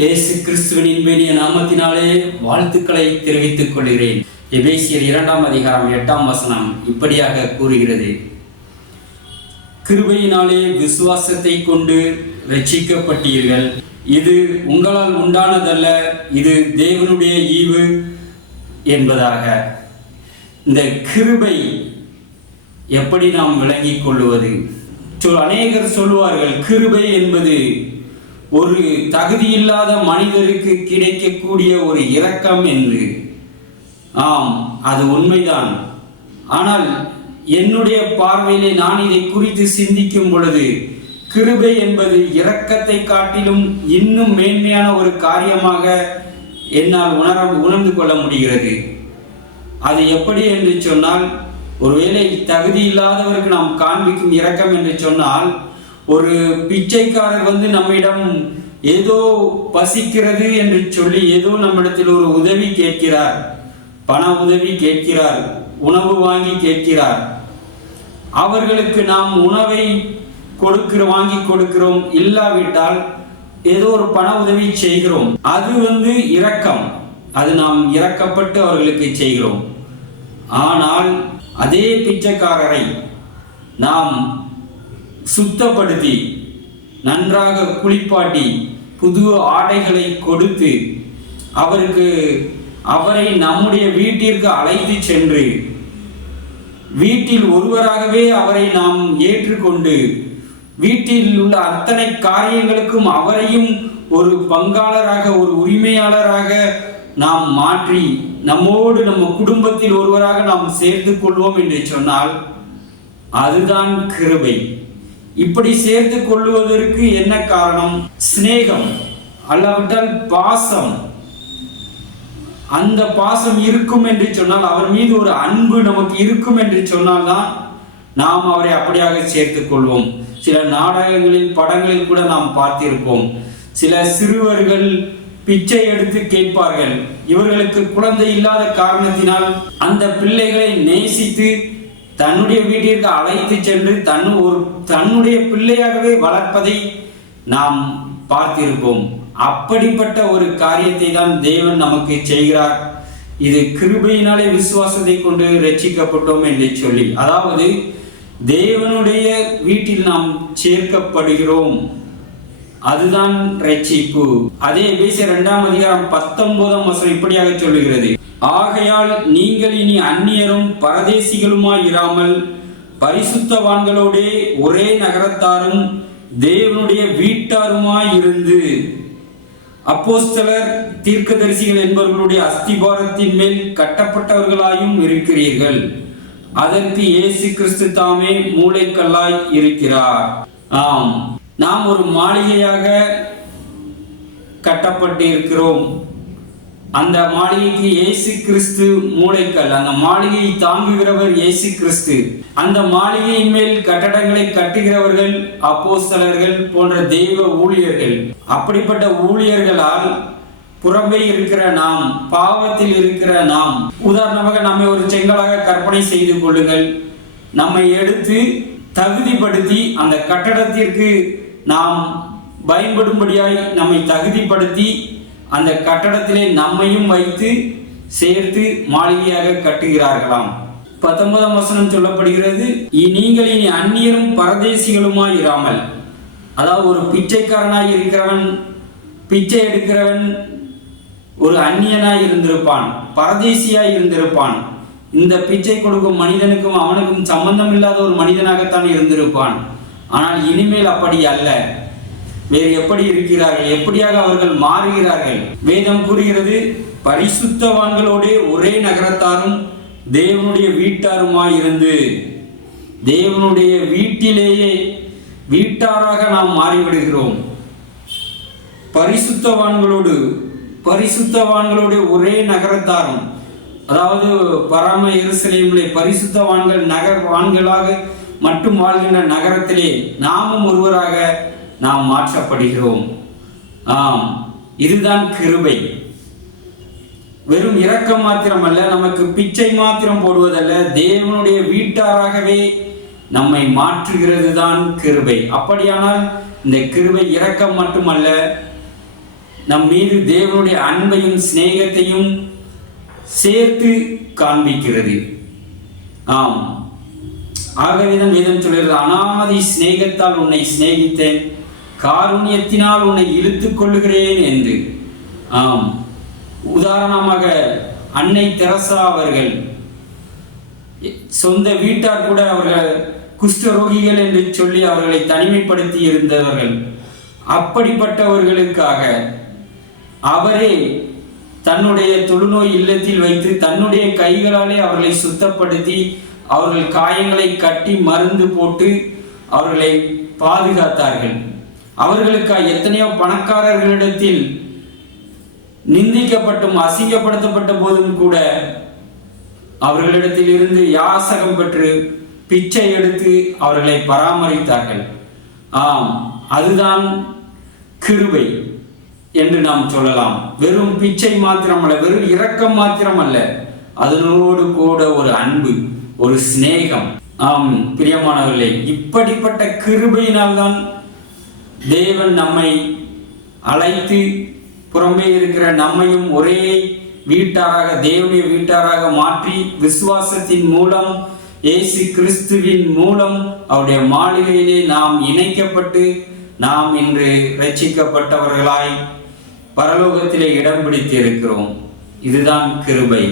இயேசு கிறிஸ்துவின் இன்பெனிய நாமத்தினாலே வாழ்த்துக்களை தெரிவித்துக் கொள்கிறேன். எபேசியர் இரண்டாம் அதிகாரம் எட்டாம் வசனம் இப்படியாக கூறுகிறது. கிருபையினாலே விசுவாசத்தை கொண்டு ரட்சிக்கப்பட்டீர்கள் இது உங்களால் உண்டானதல்ல இது தேவனுடைய ஈவு என்பதாக. இந்த கிருபை எப்படி நாம் விளங்கிக் கொள்ளுவது? அநேகர் சொல்லுவார்கள் கிருபை என்பது ஒரு தகுதியில்லாத மனிதருக்கு கிடைக்கக்கூடிய ஒரு இரக்கம் என்று. ஆம் அது உண்மைதான். ஆனால் என்னுடைய பார்வையிலே நான் இதை குறித்து சிந்திக்கும் பொழுது கிருபை என்பது இரக்கத்தை காட்டிலும் இன்னும் மேன்மையான ஒரு காரியமாக என்னால் உணர உணர்ந்து கொள்ள முடிகிறது. அது எப்படி என்று சொன்னால் ஒருவேளை தகுதி இல்லாதவருக்கு நாம் காண்பிக்கும் இரக்கம் என்று சொன்னால் ஒரு பிச்சைக்காரர் வந்து நம்மிடம் ஏதோ பசிக்கிறது என்று சொல்லி ஏதோ நம்மிடத்தில் ஒரு உதவி கேட்கிறார். பண உதவி கேட்கிறார். உணவு வாங்கி கேட்கிறார். அவர்களுக்கு நாம் உணவை கொடுக்கிற வாங்கி கொடுக்கிறோம் இல்லாவிட்டால் ஏதோ ஒரு பண உதவி செய்கிறோம். அது வந்து இரக்கம். அது நாம் இறக்கப்பட்டு அவர்களுக்கு செய்கிறோம். ஆனால் அதே பிச்சைக்காரரை நாம் சுத்தப்படுத்தி நன்றாக குளிப்பாட்டி புது ஆடைகளை கொடுத்து அவருக்கு அவரை நம்முடைய வீட்டிற்கு அழைத்து சென்று வீட்டில் ஒருவராகவே அவரை நாம் ஏற்றுக்கொண்டு வீட்டில் உள்ள அத்தனை காரியங்களுக்கும் அவரையும் ஒரு பங்காளராக ஒரு உரிமையாளராக நாம் மாற்றி நம்மோடு நம்ம குடும்பத்தில் ஒருவராக நாம் சேர்த்து கொள்வோம் என்று சொன்னால் அதுதான் கிருபை. இப்படி சேர்த்து கொள்வதற்கு என்ன காரணம்? சிநேகம் அல்லாவிட்டால் பாசம். அந்த பாசம் இருக்கும் என்று சொன்னால் அவர் மீது ஒரு அன்பு நமக்கு இருக்கும் என்று சொன்னால்தான் நாம் அவரை அப்படியாக சேர்த்துக் கொள்வோம். சில நாடகங்களில் படங்களில் கூட நாம் பார்த்திருப்போம். சில சிறுவர்கள் பிச்சை எடுத்து கேட்பார்கள். இவர்களுக்கு குழந்தை இல்லாத காரணத்தினால் அந்த பிள்ளைகளை நேசித்து தன்னுடைய வீட்டிற்கு அழைத்து சென்று தன் ஒரு தன்னுடைய பிள்ளையாகவே வளர்ப்பதை நாம் பார்த்திருப்போம். அப்படிப்பட்ட ஒரு காரியத்தை தான் தேவன் நமக்கு செய்கிறார். இது கிருபையினாலே விசுவாசத்தை கொண்டு ரட்சிக்கப்பட்டோம் என்று சொல்லி அதாவது தேவனுடைய வீட்டில் நாம் சேர்க்கப்படுகிறோம். அதுதான் ரட்சிப்பு. அதே பேசிய இரண்டாம் அதிகாரம் பத்தொன்பதாம் வசனம் இப்படியாக சொல்லுகிறது. ஆகையால் நீங்கள் இனி அந்நியரும் பரதேசிகளுமாய் இராமல் பரிசுத்தவான்களோடே ஒரே நகரத்தாரும் தேவனுடைய வீட்டாருமாய் இருந்து அப்போஸ்தலர் தீர்க்கதரிசிகள் என்பவர்களுடைய அஸ்திபாரத்தின் மேல் கட்டப்பட்டவர்களாயும் இருக்கிறீர்கள். அதற்கு இயேசு கிறிஸ்து தாமே மூளைக்கல்லாய் இருக்கிறார். ஆம். நாம் ஒரு மாளிகையாக கட்டப்பட்டு இருக்கிறோம் அந்த மாளிகைக்கு இயேசு கிறிஸ்து மூளைக்கல். அந்த மாளிகையை தாங்குகிறவர் இயேசு கிறிஸ்து. அந்த மாளிகையின் மேல் கட்டடங்களை கட்டுகிறவர்கள் அப்போஸ்தலர்கள் போன்ற தெய்வ ஊழியர்கள். அப்படிப்பட்ட ஊழியர்களால் புறம்பே இருக்கிற நாம் பாவத்தில் இருக்கிற நாம் உதாரணமாக நம்மை ஒரு செங்கலாக கற்பனை செய்து கொள்ளுங்கள். நம்மை எடுத்து தகுதிப்படுத்தி அந்த கட்டடத்திற்கு நாம் பயன்படும்படியாய் நம்மை தகுதிப்படுத்தி அந்த கட்டடத்திலே நம்மையும் வைத்து சேர்த்து மாளிகையாக கட்டுகிறார்களாம். பத்தொன்பதாம் வசனம் சொல்லப்படுகிறது நீங்கள் இனி அந்நியரும் பரதேசிகளுமாய் இராமல். அதாவது ஒரு பிச்சைக்காரனாய் இருக்கிறவன் பிச்சை எடுக்கிறவன் ஒரு அந்நியனாய் இருந்திருப்பான் பரதேசியாய் இருந்திருப்பான். இந்த பிச்சை கொடுக்கும் மனிதனுக்கும் அவனுக்கும் சம்பந்தம் இல்லாத ஒரு மனிதனாகத்தான் இருந்திருப்பான். ஆனால் இனிமேல் அப்படி அல்ல. வேறு எப்படி இருக்கிறார்கள்? எப்படியாக அவர்கள் மாறுகிறார்கள்? வேதம் கூறுகிறது பரிசுத்தவான்களோடே ஒரே நகரத்தாரும் தேவனுடைய வீட்டாருமாய் இருந்து தேவனுடைய வீட்டிலேயே வீட்டாராக நாம் மாறிவிடுகிறோம். பரிசுத்தவான்களோடு பரிசுத்தவான்களோடு ஒரே நகரத்தாரும். அதாவது பரம எருசலேமிலே பரிசுத்தவான்கள் நகர்வான்களாக மட்டும் வாழ்கின்ற நகரத்திலே நாமும் ஒருவராக நாம் மாற்றப்படுகிறோம். ஆம் இதுதான் கிருபை. வெறும் இரக்கம் மாத்திரமல்ல நமக்கு பிச்சை மாத்திரம் போடுவதல்ல தேவனுடைய வீட்டாராகவே நம்மை மாற்றுகிறது தான் கிருபை. அப்படியானால் இந்த கிருபை இரக்கம் மட்டுமல்ல நம் மீது தேவனுடைய அன்பையும் சிநேகத்தையும் சேர்த்து காண்பிக்கிறது. ஆம். ஆகவேதான் வேதம் சொல்கிறது அனாமதி சிநேகத்தால் உன்னை சிநேகித்தேன் காருண்யத்தினால் உன்னை இழுத்துக் கொள்ளுகிறேன் என்று. ஆம். உதாரணமாக அன்னை தெரசா அவர்கள் சொந்த வீட்டார் கூட அவர்கள் குஷ்டரோகிகள் என்று சொல்லி அவர்களை தனிமைப்படுத்தி இருந்தவர்கள். அப்படிப்பட்டவர்களுக்காக அவரே தன்னுடைய தொழுநோய் இல்லத்தில் வைத்து தன்னுடைய கைகளாலே அவர்களை சுத்தப்படுத்தி அவர்கள் காயங்களை கட்டி மருந்து போட்டு அவர்களை பாதுகாத்தார்கள். அவர்களுக்காக எத்தனையோ பணக்காரர்களிடத்தில் நிந்திக்கப்பட்டும் அசிங்கப்படுத்தப்பட்ட போதும் கூட அவர்களிடத்தில் இருந்து யாசகம் பெற்று பிச்சை எடுத்து அவர்களை பராமரித்தார்கள். ஆம் அதுதான் கிருபை என்று நாம் சொல்லலாம். வெறும் பிச்சை மாத்திரமல்ல வெறும் இரக்கம் மாத்திரமல்ல. அதனோடு கூட ஒரு அன்பு ஒரு சிநேகம். ஆம் பிரியமானவர்களே இப்படிப்பட்ட கிருபையினால்தான் தேவன் நம்மை அழைத்து புறம்பே இருக்கிற நம்மையும் ஒரே வீட்டாராக தேவனுடைய வீட்டாராக மாற்றி விசுவாசத்தின் மூலம் இயேசு கிறிஸ்துவின் மூலம் அவருடைய மாளிகையிலே நாம் இணைக்கப்பட்டு நாம் இன்று ரட்சிக்கப்பட்டவர்களாய் பரலோகத்திலே இடம் பிடித்து இருக்கிறோம் இதுதான் கிருபை.